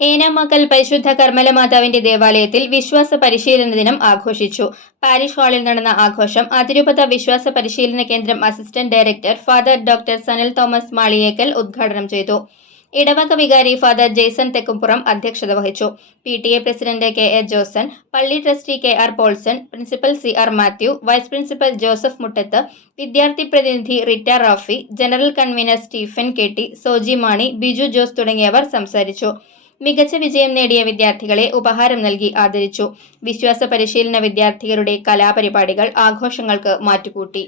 ഏനാമക്കൽ പരിശുദ്ധ കർമ്മല മാതാവിന്റെ ദേവാലയത്തിൽ വിശ്വാസ പരിശീലന ദിനം ആഘോഷിച്ചു. പാരിഷ് ഹാളിൽ നടന്ന ആഘോഷം അതിരൂപത വിശ്വാസ പരിശീലന കേന്ദ്രം assistant director father doctor Sanal Thomas Maliyekkal ഉദ്ഘാടനം ചെയ്തു. ഇടവക വികാരി ഫാദർ ജെയ്സൺ തെക്കുംപുറം അധ്യക്ഷത വഹിച്ചു. PTA പ്രസിഡന്റ് KA ജോസൺ, പള്ളി trustee KR Paulson, principal CR Mathew, vice principal Joseph Muttath, വിദ്യാർത്ഥി പ്രതിനിധി Ritta Rafi, general convener Stephen KT, Soji Mani, Biju Jose തുടങ്ങിയവർ സംസാരിച്ചു. മികച്ച വിജയം നേടിയ വിദ്യാർത്ഥികളെ ഉപഹാരം നൽകി ആദരിച്ചു. വിശ്വാസ പരിശീലന വിദ്യാർത്ഥികളുടെ കലാപരിപാടികൾ ആഘോഷങ്ങൾക്ക് മാറ്റുകൂട്ടി.